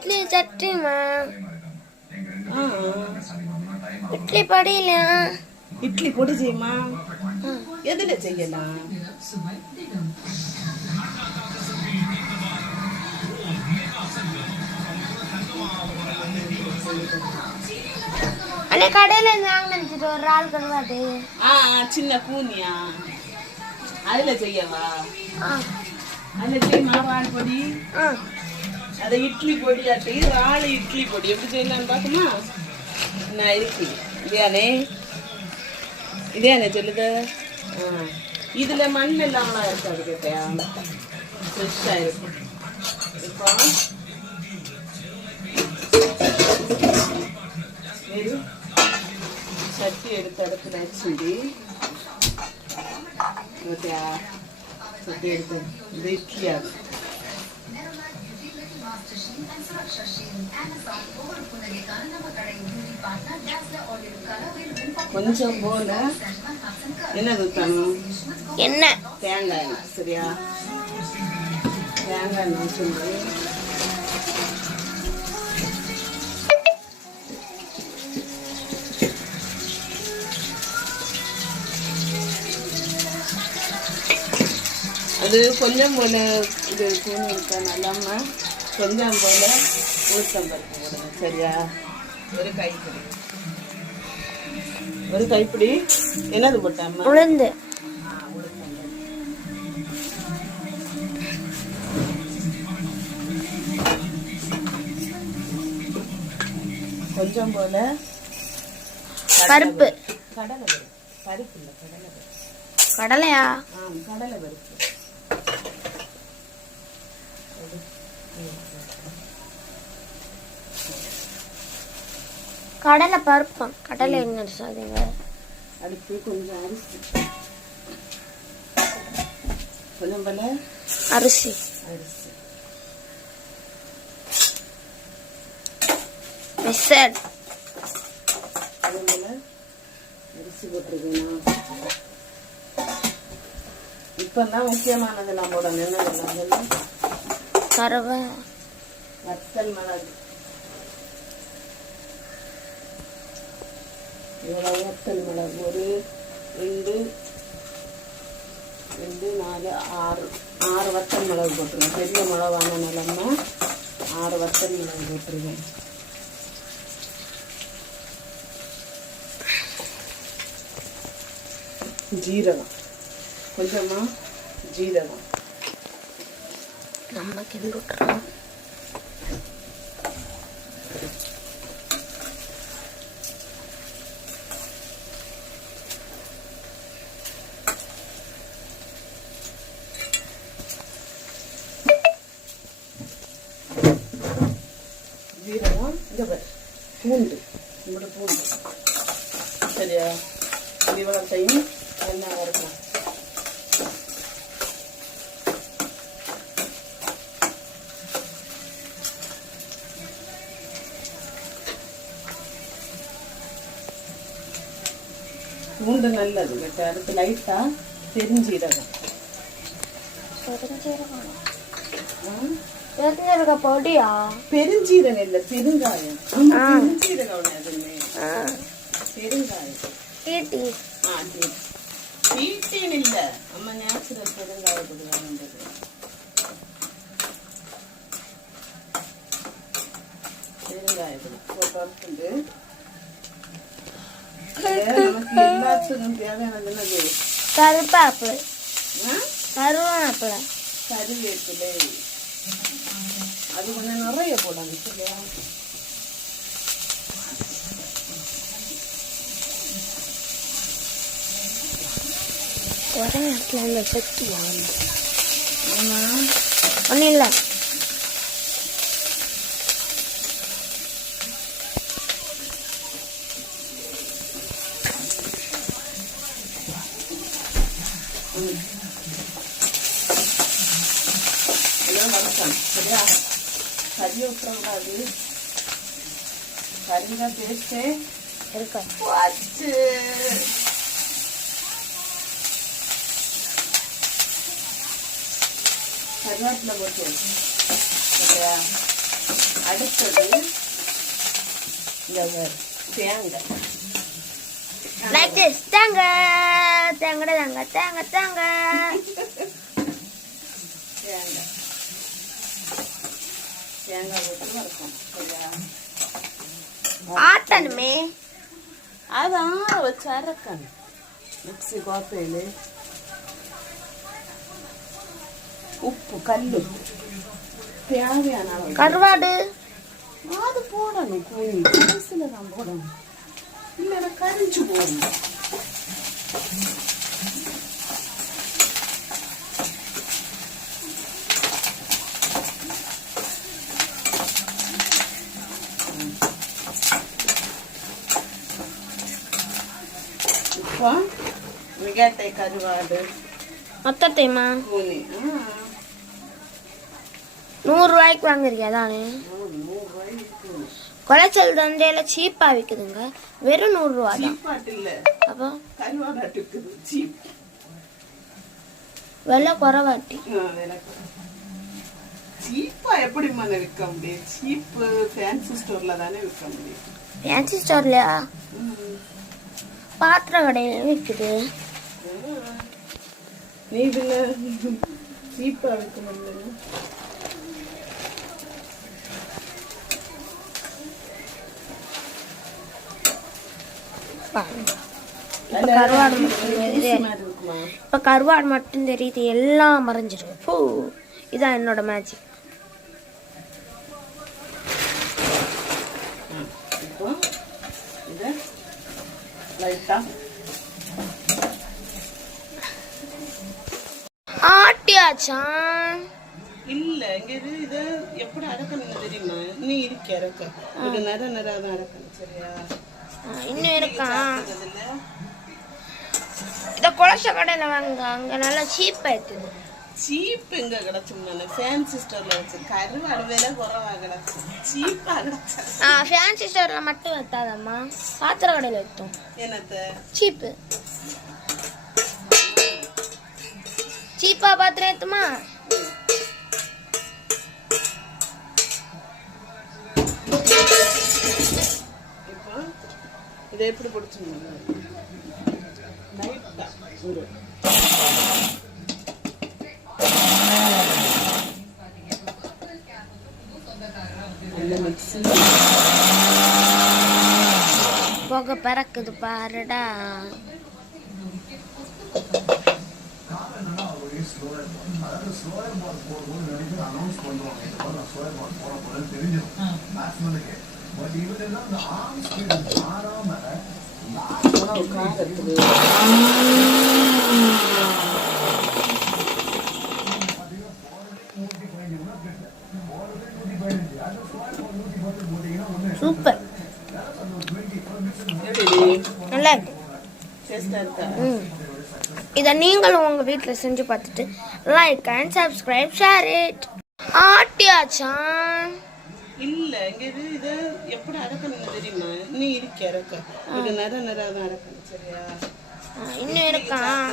இட்லி சட்டிமா இட்லி படியில இட்லி பொடி செய்யுமா? எதுல செய்யலாம்? அன்னைக்கு கடையில இருந்து வாங்க நினைச்சிட்டு ஒரு ஆள் கிடையாது. சின்ன கூனியா அதுல செய்யவா? அதுல செய்யுமா ரால் பொடி? அதை இட்லி பொடி ஆட்டி ரால் இட்லி பொடி எப்படி செய்யலாம்னு பாக்குமா? நான் இருக்கு இதானே சொல்லுது. இதுல மண் இல்லாமலாம் இருக்காது கேட்டையா? ஃப்ரெஷ்ஷா இருக்கும். இப்போ சட்டி எடுத்து இடத்துல வச்சுடி ஓகேயா? சட்டி எடுத்து இது இட்லியா கொஞ்சம் போல என்ன ஊற்றணும்? என்ன? தேங்காய் எண்ணெய். சரியா? தேங்காய் எண்ணெய் சொல்லி அது கொஞ்சம் போல இது கூணி இருக்கா நல்லாம கொஞ்சம் போல உளுத்தம்பருப்பு போடுங்க. சரியா? ஒரு கைப்பிடி என்னது போட்டாம? உளுந்து. கொஞ்சம் போல பருப்பு. கடலை பருப்பு இல்லை, கடலை பருப்பு. கடலையா? கடலை பருப்பு. கடலை பருப்பு. கடலை என்ன சாதிங்க? அடுத்து கொஞ்சம் அரிசி. கொஞ்சம் போல அரிசி. மிக்சர். கொஞ்சம் போல அரிசி போட்டிருக்கேன். இப்பதான் முக்கியமானதெல்லாம் போடணும். என்னதெல்லாம்? கருவை, வத்தல் மிளகு. இவ்வளவு வத்தல் மிளகு. ஒரு 2 4 6 வத்தல் மிளகு போட்டுருவேன். பெரிய மிளகான நிலமா 6 வத்தல் மிளகு போட்டுருவேன். ஜீரகம் கொஞ்சமா, ஜீரகம் நம்ம கிண்டி விட்டுறோம். ஜீரகம். பூண்டு. நம்மளோட பூண்டு. சரியா? இவ்வளோத்தையும் நல்லா வறுக்கலாம். பூண்டு நல்லது கேட்ட. அதுக்கு லைட்டா பெருஞ்சீரகம். பெருஞ்சீரக பொடியா? பெருஞ்சீரகம் இல்ல, பெருங்காயம். பெருஞ்சீரகம் அதுமே பெருங்காயம். டீட்டீன் இல்ல, நம்ம நேச்சுரல் பெருங்காய பொடி வாங்கினது. பெருங்காய பொடி போட்டு நமக்கு எல்லாத்துக்கும் தேவையானது என்னது? கருவேப்பிலை. கருவேப்பிலை. அது கொஞ்சம் நிறைய போடணும். சரியா? ஒரே இடத்துல இந்த சக்தி வாங்கணும். ஒன்றும் இல்லை. எல்லாம் வறுக்கணும். சரியா? கறி விட்டுறக்கூடாது. கறிதான் டேஸ்டே இருக்கா? வச்சு கருவேப்பிலை போட்டு. சரியா? அடுத்தது இந்த தேங்காய். Like this. தேங்காய் தேங்காய் தேங்காய் தேங்காய் தேங்காய் தேங்காய் தேங்காய் போட்டு வறுக்கணும். சரியா? ஆட்டணுமே. அது ஆற வச்சு அரைக்கணும். மிக்ஸி கோப்பையில் உப்பு, கல்லுப்பு, தேவையான அளவு கருவாடு அது போடணும். கோழி கடைசியில் தான் போடணும், இல்லைன்னா கரிஞ்சு போடணும். இப்போ மிகட்டை, கருவாடு, மொத்தத்தையுமா கூனி 100 ரூபாய்க்கு வாங்குறீங்க தானே? 100 ரூபாய்க்கு. குளச்சல் தந்தையில சீப்பா விற்குதுங்க, வெறும் 100 ரூபா தான். சீப்பாட்டு இல்லை, அப்போ கருவாடாட்டு இருக்குது. சீப் விலை குறவாட்டி. சீப்பா எப்படி மன விற்க முடியும்? சீப்பு ஃபேன்சி ஸ்டோர்ல தானே விற்க முடியும். ஃபேன்சி ஸ்டோர்லையா? பாத்திர கடையில விற்குது. நீ இதுல சீப்பா விற்க முடியல. கருவாடு மட்டும் தெரியுது. இப்ப கருவாடு மட்டும் தெரியுது, எல்லாம் மறைஞ்சிருக்கு. பூ, இதான் என்னோட மேஜிக். இப்போ இத லைட்டா ஆட்டியாச்சான். இல்ல இங்க இது எப்படி அரைக்கணும் தெரியுமா? நீ இருக்க அரைக்க இது நர நராதான் அரைக்கணும். சரியா? இன்னும் இருக்கான். இத குளச்ச கடையில வாங்க, அங்க நல்லா சீப்பா இருக்குது. சீப் எங்க கிடைச்சும் ஃபேன்சி ஸ்டோர்ல வச்சு கருவாடு விலை குறவா கிடச்சு. சீப்பா கிடச்சா ஃபேன்சி ஸ்டோர்ல மட்டும் வைத்தாதம்மா, பாத்திர கடையில வைத்தோம். என்னத்த சீப்பு சீப்பா பாத்திரம் ஏத்துமா? இப்போ இதை எப்படி பிடிச்சோம்? லைட்டா ஒரு புகை பறக்குது பாருடா. சூப்பர், நல்லா இருக்கு. இதை நீங்களும் உங்க வீட்டுல செஞ்சு பார்த்துட்டு like and subscribe, share it. ஆட்டியாச்சான். இல்ல இங்க இது எப்படி அரைக்கணும் தெரியுமா? நீ இருக்க அரைக்க இது நர நராதான் அரைக்கணும். சரியா? இன்னும் இருக்கான்.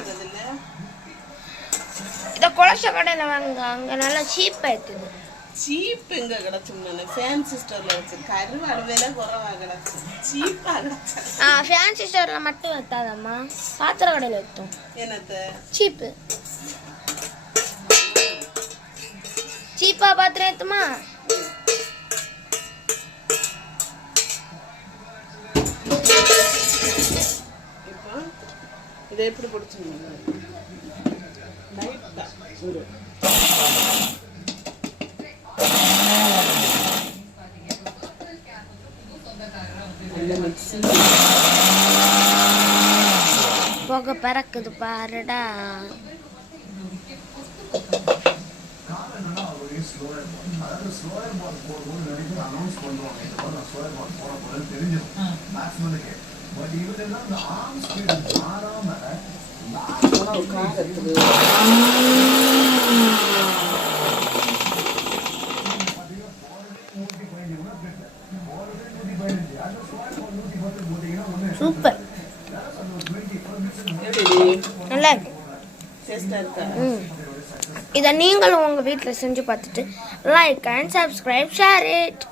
இத குளச்ச கடையில வாங்க, அங்க நல்லா சீப்பா இருக்குது. சீப் எங்க கிடைச்சும் ஃபேன்சி ஸ்டோர்ல வச்சு கருவாடு விலை குறவா கிடச்சு. சீப்பா கிடச்சா ஃபேன்சி ஸ்டோர்ல மட்டும் வைத்தாதம்மா, பாத்திர கடையில வைத்தோம். என்னத்த சீப்பு சீப்பா பாத்திரம் ஏத்துமா? இப்போ இதை எப்படி பிடிச்சோம்? லைட்டா ஒரு புகை பறக்குது பாருடா. சூப்பர், நல்லா இருக்கு. இதை நீங்களும் உங்க வீட்டுல செஞ்சு பார்த்துட்டு like and subscribe, share it.